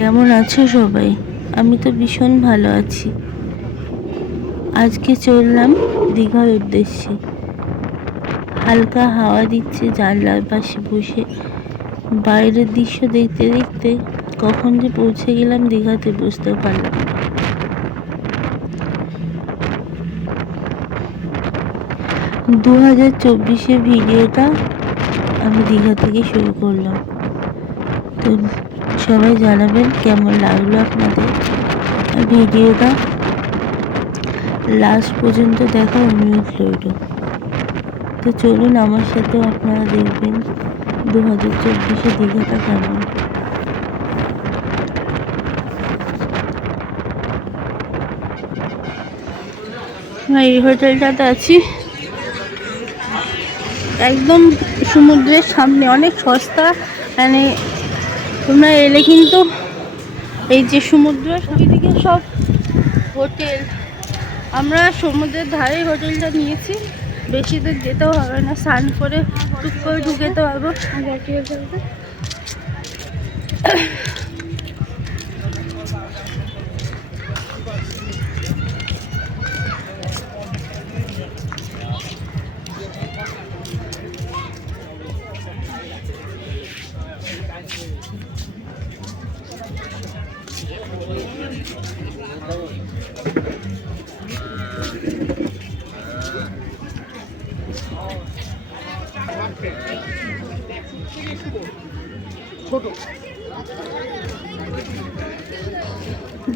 কেমন আছো সবাই? আমি তো ভীষণ ভালো আছি। আজকে চললাম দীঘার উদ্দেশ্যে। হালকা হাওয়া দিচ্ছে, জানলার পাশে বসে বাইরের দৃশ্য দেখতে দেখতে কখন যে পৌঁছে গেলাম দীঘাতে বুঝতেও পারলাম না। 2024 ভিডিওটা আমি দীঘা থেকে শুরু করলাম। তো সবাই জানাবেন কেমন লাগলো আপনাদের ভিডিওটা। লাস্ট পর্যন্ত দেখার অনুরোধ রইল। তো চলুন আমার সাথেও আপনারা দেখবেন 2024 দীঘাটা কেমন। এই হোটেলটাতে আছি, একদম সমুদ্রের সামনে, অনেক সস্তা। মানে তোমরা এলে কিন্তু এই যে সমুদ্রের দিকে সব হোটেল, আমরা সমুদ্রের ধারে হোটেলটা নিয়েছি। বেশি দূর যেতেও হবে না, স্নান করে টুক করে ঢুকে যেতে পারবো।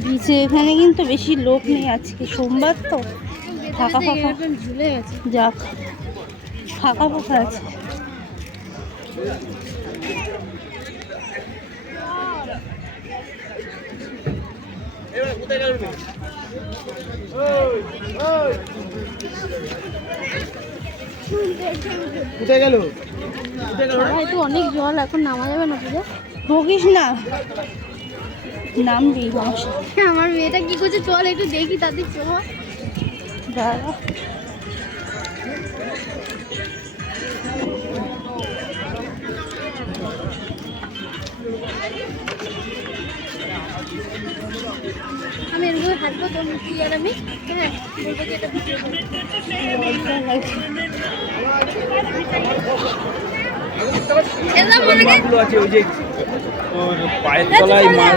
বিচে এখানে কিন্তু বেশি লোক নেই, আজকে সোমবার তো ফাঁকা ফাঁকা ঝুলে আছে। যাক, ফাঁকা ফাঁকা আছে। কোথায় গেল? তো অনেক জল, এখন নামা যাবে না? পুজো বকিস না, নামবি। আমার মেয়েটা কি করছে, চল একটু দেখি তাদের। চল দাঁড়া, আমি এরকম হাঁটবো তো তুই আর আমি। হ্যাঁ, বলবো যে এটা ভিডিও আছে ওই যে পায়ের তলায় মাল।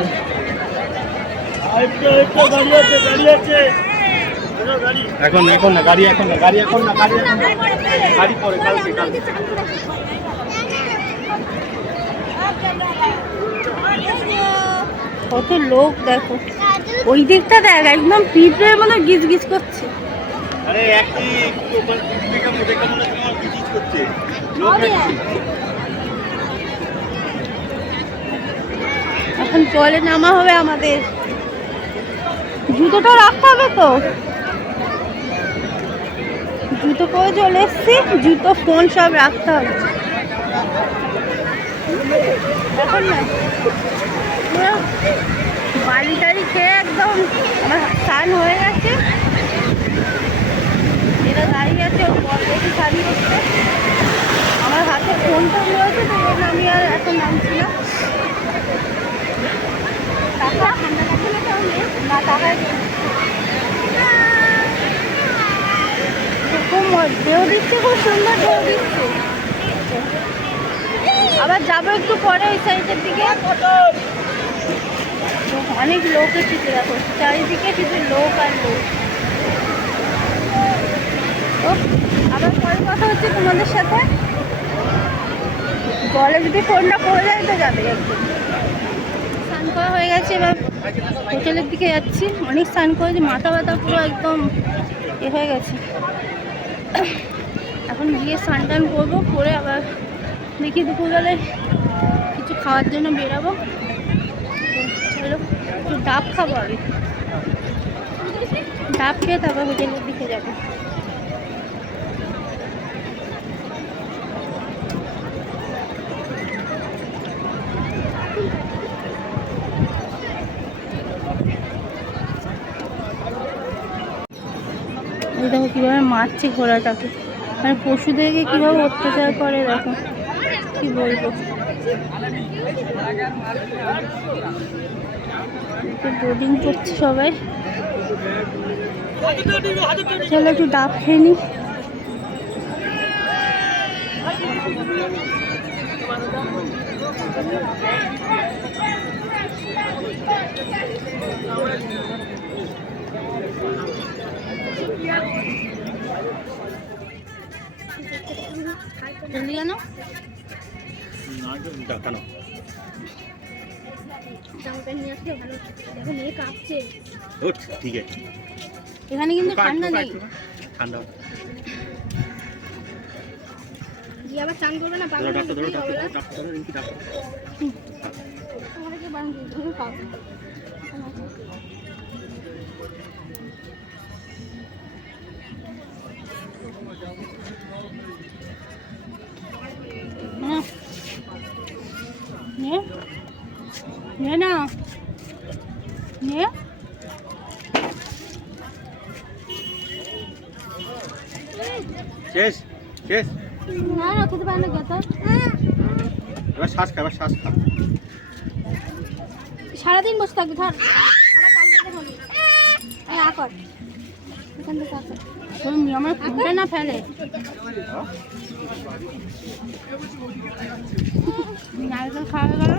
এখন এখন না গাড়ি, এখন না গাড়ি, এখন না গাড়ি, এখন না গাড়ি পরে কালকে কালকে। কত লোক দেখো, ওই দিকটা দেখ, একদম পিঁপড়ের মতো গিজ গিজ করছে। আরে একই দোকান থেকে মোটে কেমন তোমার গিজ করছে লোক নাকি? এখন জলে নামা হবে আমাদের, জুতোটা রাখতে হবে তো। জুতো পরে চলে এসছি, জুতো ফোন সব রাখতে হবে। এখন না পুরো বালি টালি খেয়ে একদম আমার স্নান হয়ে গেছে। এটা দাঁড়িয়ে আছে, ওর বল দেখে স্নান করছে। আমার হাতে ফোনটা রয়েছে, তো জন্য আমি আর এখন নামছি না। টাকা ঠান্ডা লাগছে না তাহলে না, টাকায় খুব ঢেউ দিচ্ছে, খুব সুন্দর ঢেউ দিচ্ছে। আবার যাবো একটু পরে ওই সাইডের দিকে। অনেক লোক এসেছে, দেখো চারিদিকে শুধু লোক আর লোক। আবার পরে কথা হচ্ছে তোমাদের সাথে। জলে যদি ফোনটা পড়ে যায় তো যাবে। একদম স্নান করা হয়ে গেছে, এবার হোটেলের দিকে যাচ্ছি। অনেক স্নান করেছি, মাথা ব্যথা পুরো একদম এ হয়ে গেছে। এখন গিয়ে স্নান টান করবো, করে আবার দেখি দুপুরবেলায় কিছু খাওয়ার জন্য বেরাবো। চলো একটু ডাব খাবো, আগে ডাব খেয়ে তারপর হোটেলের দিকে যাবো। এই দেখো কীভাবে মারছে ঘোড়াটাকে, মানে পশুদেরকে কীভাবে অত্যাচার করে, দেখো কি বলবো। বোর্ডিং করছে সবাই। চলো একটু ডাব খেয়ে নি। জলদি কেন? জামা প্যান্ট নিয়ে আসলে ভালো। দেখো মেয়ে কাঁপছে। ঠিক আছে, এখানে কিন্তু ঠান্ডা নেই। ঠান্ডা গিয়ে আবার চান করবে না, পাগল হবে না, হবে না। তোমাকে বান্ধি তুমি খাও। না নে শেষ শেষ। না না খেতে পারে না কত। এবার শ্বাস খা, এবার শ্বাস খা। সারাদিন বসে থাকবে ধর। আবার কালকে বলি এই আকর এখান থেকে আকর তুমি আমার ফুটে না ফেলে। নারকেল খাওয়া গেল।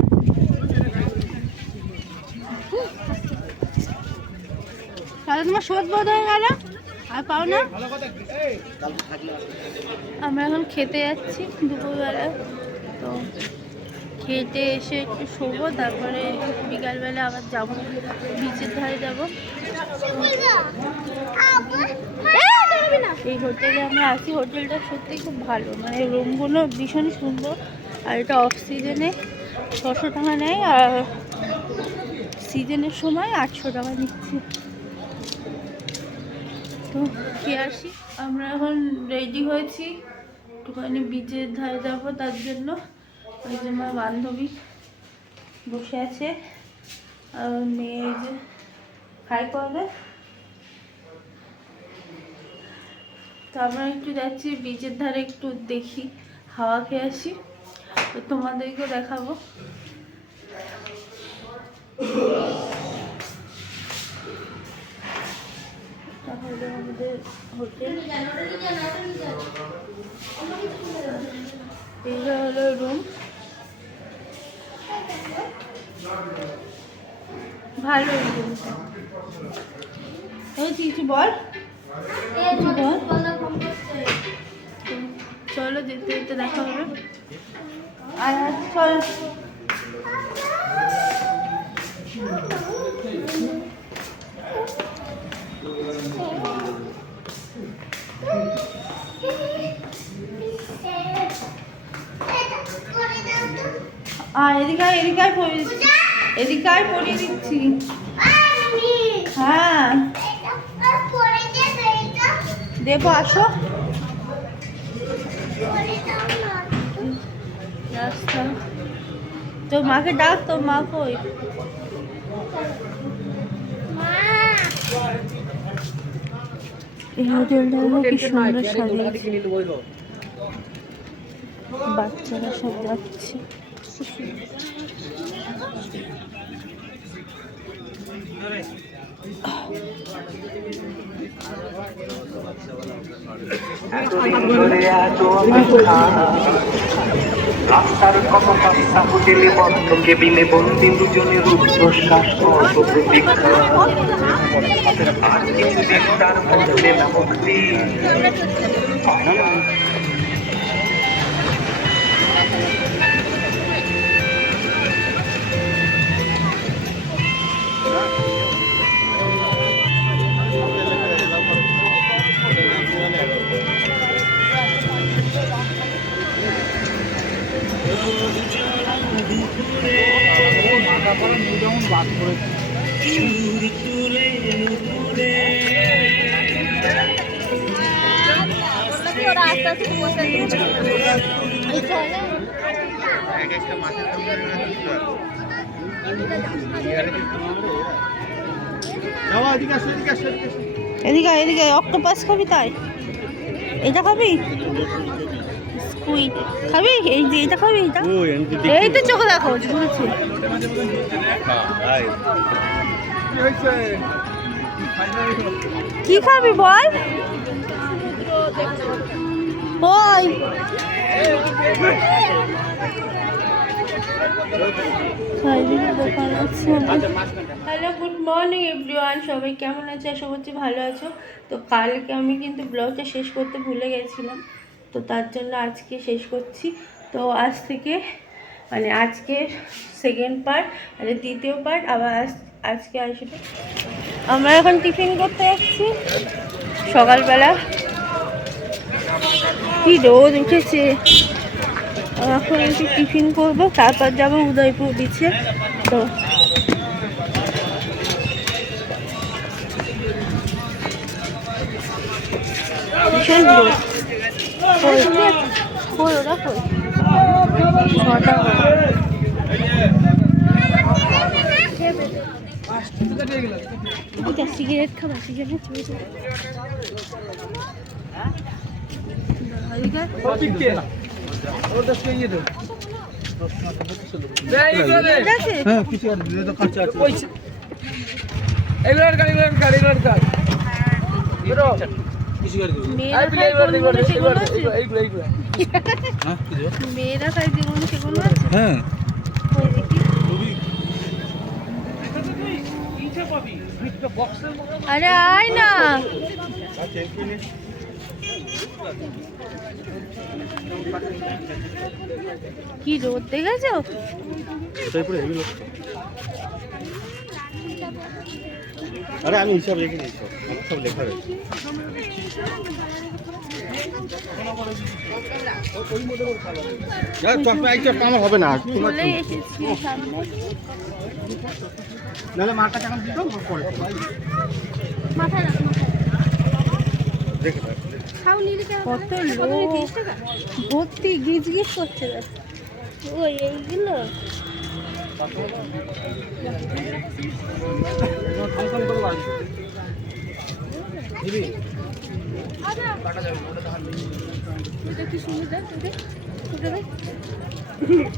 তাহলে তোমার শোধ বোধ হয়ে গেল আর পাও না। আমরা এখন খেতে যাচ্ছি দুপুরবেলা, তো খেতে এসে একটু শোবো, তারপরে বিকালবেলা আবার যাবো, বিচের ধারে যাবো। এই হোটেলে আমরা আছি, হোটেলটা সত্যি খুব ভালো, মানে রুমগুলো ভীষণ সুন্দর। আর এটা অফ সিজনে 600 টাকা নেয়, আর সিজনের সময় 800 টাকা নিচ্ছি। তো খেয়ে আসি। আমরা এখন রেডি হয়েছি, একটুখানি বিচের ধারে যাবো, তার জন্য ওই যে আমার বান্ধবী বসে আছে আর মেয়ে এই যে হাই করবে। তো আমরা একটু যাচ্ছি বিচের ধারে, একটু দেখি, হাওয়া খেয়ে আসি, তো তোমাদেরকেও দেখাবো। তাহলে আমাদের হোটেল, এইটা হলো রুম। ভালো রুমটা। কিছু বল, কিছু বল। চলো যেতে যেতে দেখা হবে। আর চল এদিকে পরিয়ে দিচ্ছি, এদিকে পরিয়ে দিচ্ছি। হ্যাঁ দেবো, আসো। রাস্তা তোর মাকে ডাক, তোর মা কই? এই হোটেলটা কি সুন্দর সাজিয়েছে, বাচ্চারা সব যাচ্ছে। রাস্তার কত রাস্তা হোটেলে বন্ধ, কেবিনে বন্দি দুজনের রুদ্ধশ্বাস প্রতীক্ষা। আর কিছু তার মধ্যে না মুক্তি। এদিকে এদিকে অক্টোপাস খাবি? তাই এটা খাবি? তুই খাবি? এই যে এটা খাবি? এটা ওই আমি তো এই তো চোখে দেখো ঘুরেছে। কি খাবি বল? ওই দোকান আছে। হ্যালো, গুড মর্নিং এভরিওয়ান, সবাই কেমন আছে? আশা করছি ভালো আছো। তো কালকে আমি কিন্তু ব্লগটা শেষ করতে ভুলে গেছিলাম, তো তার জন্য আজকে শেষ করছি। তো আজ থেকে মানে আজকের সেকেন্ড পার্ট মানে দ্বিতীয় পার্ট আবার আজকে আসবে। আমরা এখন টিফিন করতে যাচ্ছি সকালবেলা। কি রোদ উঠেছে। এখন একটু টিফিন করবো, তারপর যাবো উদয়পুর বিচে। তো ভীষণ রোদ। কই ওরা কই? 6টা সিগারেট খাবা? সিগারেট মেয়েরা খাই যেগুলো সেগুলো আছে। হ্যাঁ আরে আয় না, কি রোদ দেখেছো? আরে আমি হিসাব রেখে নিই, সব লেখা রয়েছে। আমার হবে না, চলে এসেছি সামনে। নাহলে মার কাছে এখন দিত পরে মাথায় রাখ, দেখে খাও নিলে কেন? কত লোক ভর্তি গিজ গিজ করছে। ওই এইগুলো এটা কি সুন্দর দেখ, দেখ ওটা দেখ।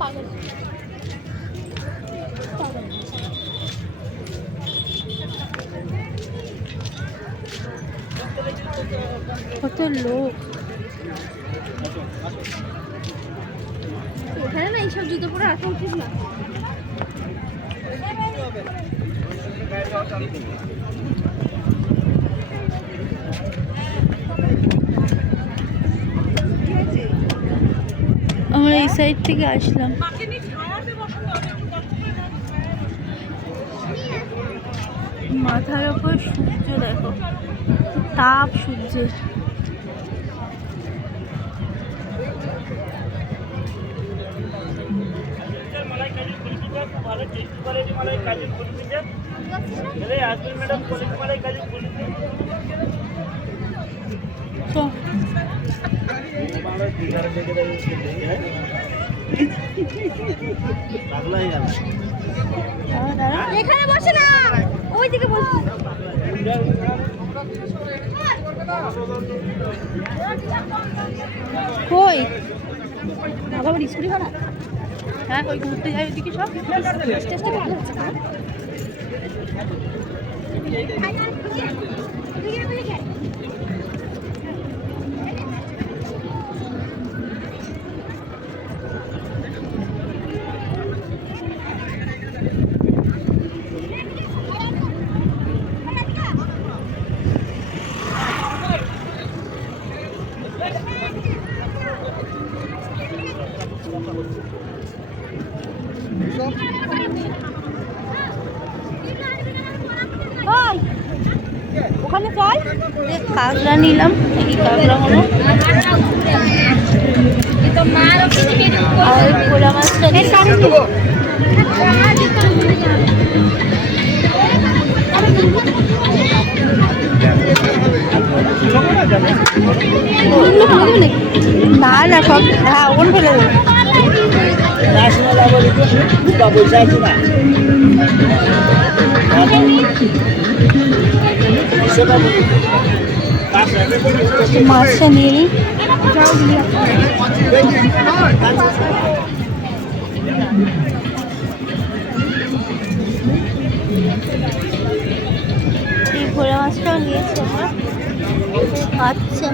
পাগল কত লোক। ওখানে না এইসব জুতো পরে আসা উচিত না। আমরা এই সাইড থেকে আসলাম। মাথার ওপর সূর্য দেখো, তাপ সূর্যের। এখানে বসে না, ওইদিকে বসে। কই আবার স্কুটি ভাড়া? হ্যাঁ, ওই ঘুরতে যাই ওইদিকে সব। চেষ্টা করতে হচ্ছে না। ওখানে চল, কাঁকড়া নিলাম। এই কাঁকড়া হলো আর পোলা মাছটা না না সব। হ্যাঁ, ওখানে ফেলে দেবো। মাছটা নিয়ে নিই। এই ভোলা মাছটাও নিয়েছি আমরা। আচ্ছা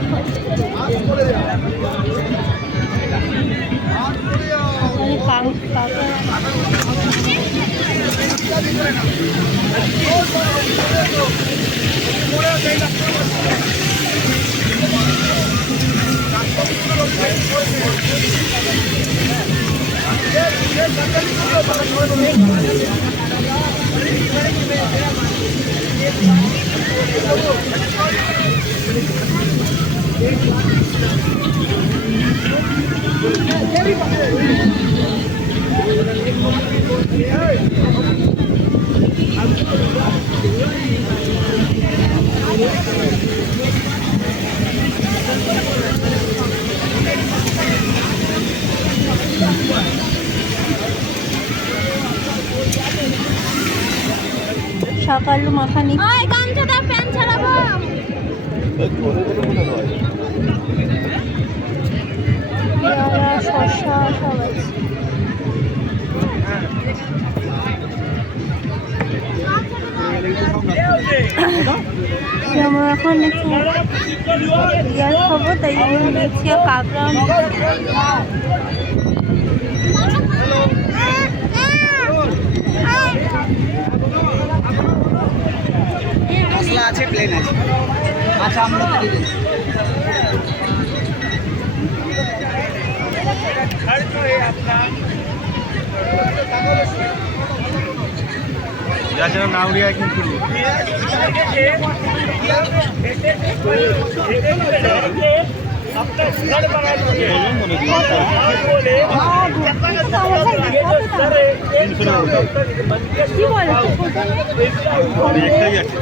শাকালু মাখানি গামছাটা প্যান্ট ছাড়াবো। পেয়ারা শসা সব আছে। আমরা এখন একটু ইয়ার খাবো, তাই জন্য নিচ্ছি কাঁকড়া। মশলা আছে, প্লেন আছে। আচ্ছা আমরা তো দিয়ে দিন। যারা নাউরিয়া কিন্তু একটাই আছে।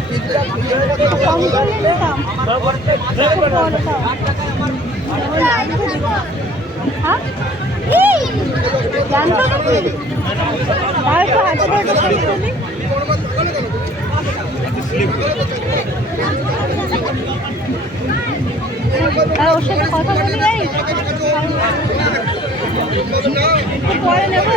ওর সাথে কথা বলি নাই, পরে নেবো।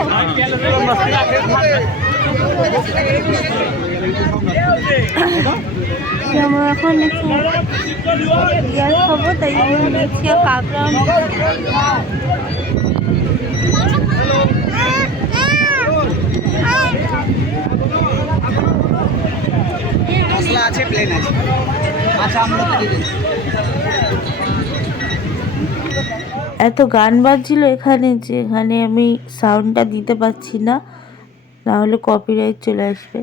আমরা এখন একটু ইয়ার খাবো, তাই জন্য নিচ্ছি কাঁকড়া। মশলা আছে, প্লেন আছে। আচ্ছা আমরা তো দিয়ে দিন। এত গান বাজছিল এখানে যে এখানে আমি সাউন্ডটা দিতে পারছি না, না হলে কপিরাইট চলে আসবে।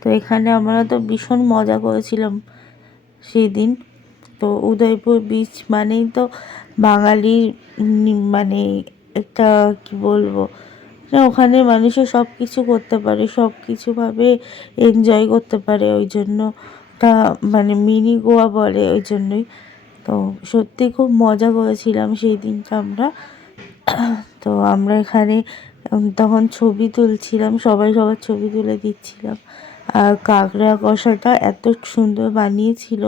তো এখানে আমরা তো ভীষণ মজা করেছিলাম সেই দিন। তো উদয়পুর বিচ মানেই তো বাঙালির মানে একটা কি বলবো, ওখানে মানুষের সব কিছু করতে পারে, সব কিছুভাবে এনজয় করতে পারে, ওই জন্য তা মানে মিনি গোয়া বলে ওই জন্যই। তো সত্যি খুব মজা করেছিলাম সেই দিনটা আমরা। তো আমরা এখানে তখন ছবি তুলছিলাম, সবাই সবার ছবি তুলে দিচ্ছিলাম। আর কাঁকড়া কষাটা এত সুন্দর বানিয়েছিল।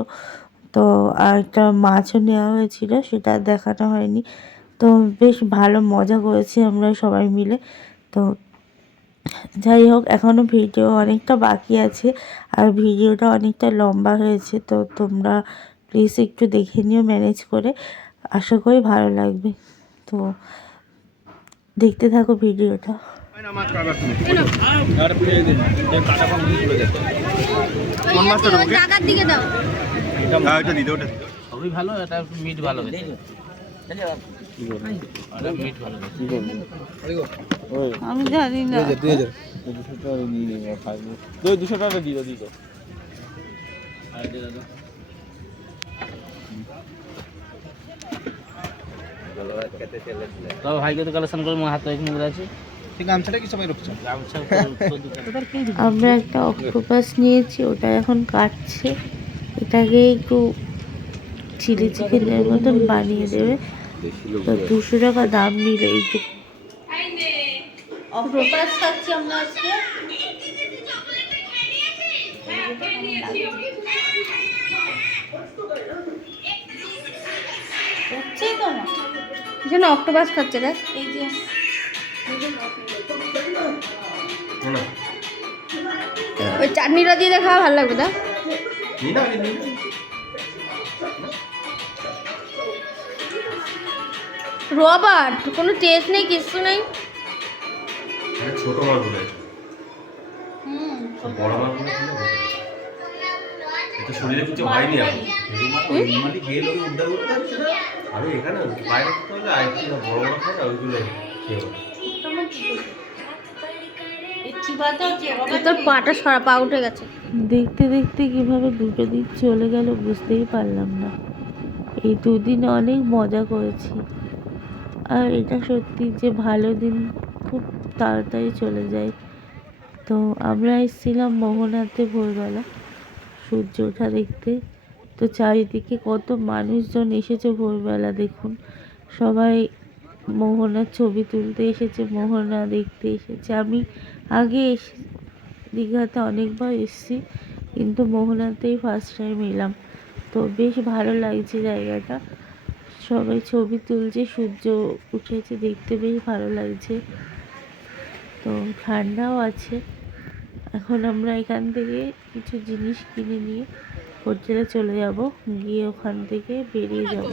তো আর একটা মাছও নেওয়া হয়েছিল, সেটা দেখানো হয়নি। তো বেশ ভালো মজা করেছি আমরা সবাই মিলে। তো যাই হোক, এখনও ভিডিও অনেকটা বাকি আছে আর ভিডিওটা অনেকটা লম্বা হয়েছে। তো তোমরা প্লিজ একটু দেখে নিও ম্যানেজ করে, আশা করি ভালো লাগবে। তো দেখতে থাকো ভিডিওটা। টাকার দিকে দাও। সবই ভালো, এটা মিট ভালো হয়েছে। আমি জানি না, 200 টাকা দিল। তবে ভাইকে তো কালেকশন করে হাত মুখ আছে। গামছাটা কি সবাই রুখছে? আমরা একটা অক্টোপাস নিয়েছি, ওটা এখন কাটছে। এটাকে একটু চিলি চিকেনের মতন বানিয়ে দেবে। তো 200 টাকা দাম নিল। এইটুকু অক্টোপাস খাচ্ছি আমরা আজকে। যেন অক্টোপাস খাচ্ছে দেখ। এই যে ওই চাটনিটা দিয়ে দেখা ভালো লাগবে দেখ। রবার্ট কোনো টেস্ট নেই, কিছু নেই। ছোট মাছগুলো বড় মাছগুলো এটা শরীরে কিছু হয়নি এখন আমি এখানে বাইরে করতে হলে আরেকটু বড় বড় খাই না ওইগুলো খেয়ে তোর পাটা সরা পা উঠে গেছে। দেখতে দেখতে কিভাবে দুটো দিন চলে গেল বুঝতেই পারলাম না। এই দুদিন অনেক মজা করেছি, আর এটা সত্যি যে ভালো দিন খুব তাড়াতাড়ি চলে যায়। তো আমরা এসেছিলাম মোহনাতে ভোরবেলা সূর্য ওঠা দেখতে। তো চারিদিকে কত মানুষজন এসেছে ভোরবেলা, দেখুন সবাই মোহনার ছবি তুলতে এসেছে, মোহনা দেখতে এসেছে। আমি আগে দীঘাতে অনেকবার এসেছি, কিন্তু মোহনাতেই ফার্স্ট টাইম এলাম। তো বেশ ভালো লাগছে জায়গাটা, সবাই ছবি তুলছে, সূর্য উঠেছে দেখতে বেশ ভালো লাগছে। তো ঠান্ডাও আছে। এখন আমরা এখান থেকে কিছু জিনিস কিনে নিয়ে হোটেলে চলে যাব, গিয়ে ওখান থেকে বেরিয়ে যাব।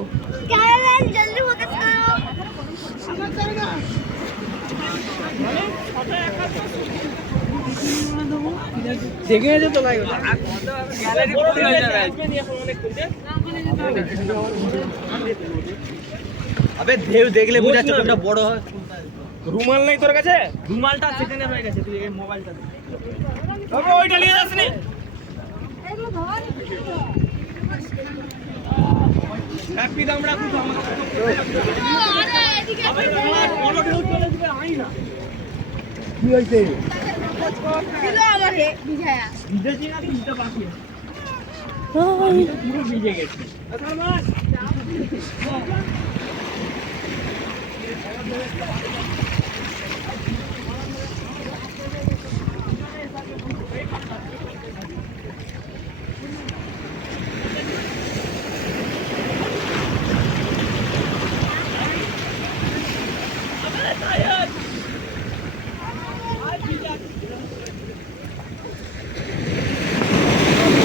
দেখে যেত ভাই আবে ঢেউ দেখলে বুঝা যাচ্ছে কোনটা বড় হয়। রুমাল নাই তোর কাছে? রুমালটা সেখানে হয়ে গেছে, তুই এই মোবাইলটা দে। বাবা ওইটা নিয়ে যাস নি। হ্যাপি দাম রাখু তো আমার। আরে এদিকে বড় ঢেউ চলে যাবে আই না। কি হইছে? ছিল আমারে বিজায়া। ভিজেছি না ভিজতে বাকি আছে। পুরো ভিজে গেছে।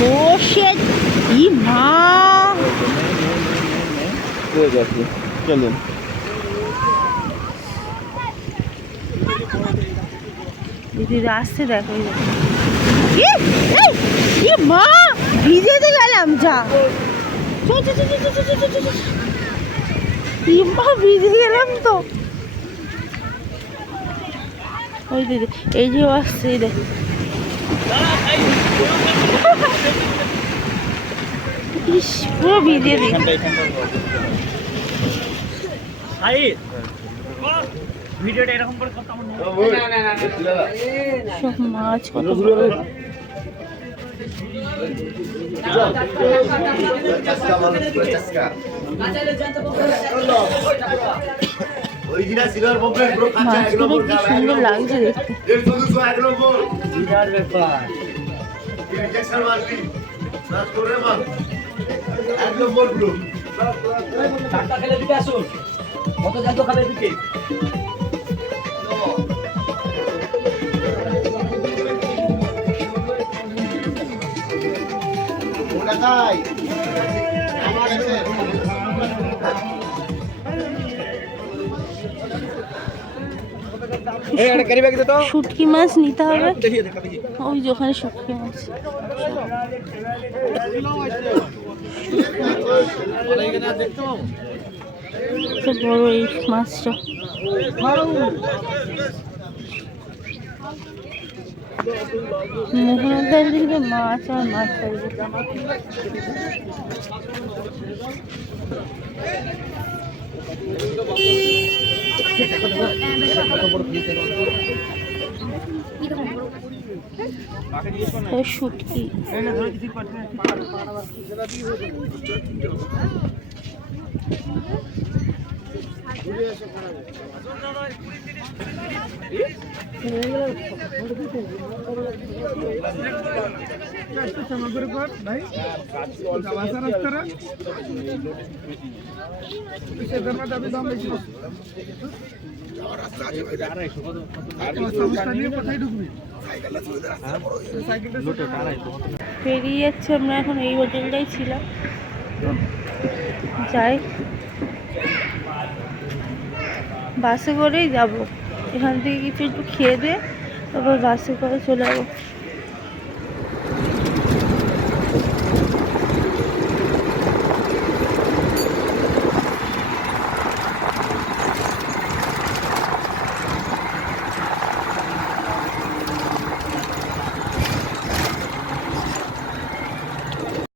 ও শিট, ই মা! চলুন দিদি আসছে, দেখো এই দেখো। ই মা, ভিজেতে গেলাম যা। ই মা, ভিজে গেলাম তো। ওই দিদি এই যে আসছে, এই দেখ। ইস, পুরো ভিজে দিই। ভিডিওটা এরকম করে করতে আমার সব মাছ কত মাছগুলো কি সুন্দর লাগছে দেখতে। কত জানতো খাবে দিকে শুটকি মাছ নিতে হবে, ওই যে ওখানে শুটকি মাছ। তো বড় এই মাছটা মোহনার দিকে মাছ আর মাছ পাইবে। শুটকি পেরিয়ে যাচ্ছে, আমরা এখন এই হোটেলটাই ছিলাম। যাই, বাসে করেই যাব, এখান থেকে কিছু একটু খেয়ে দিয়ে তারপর বাসে করে চলে যাবো।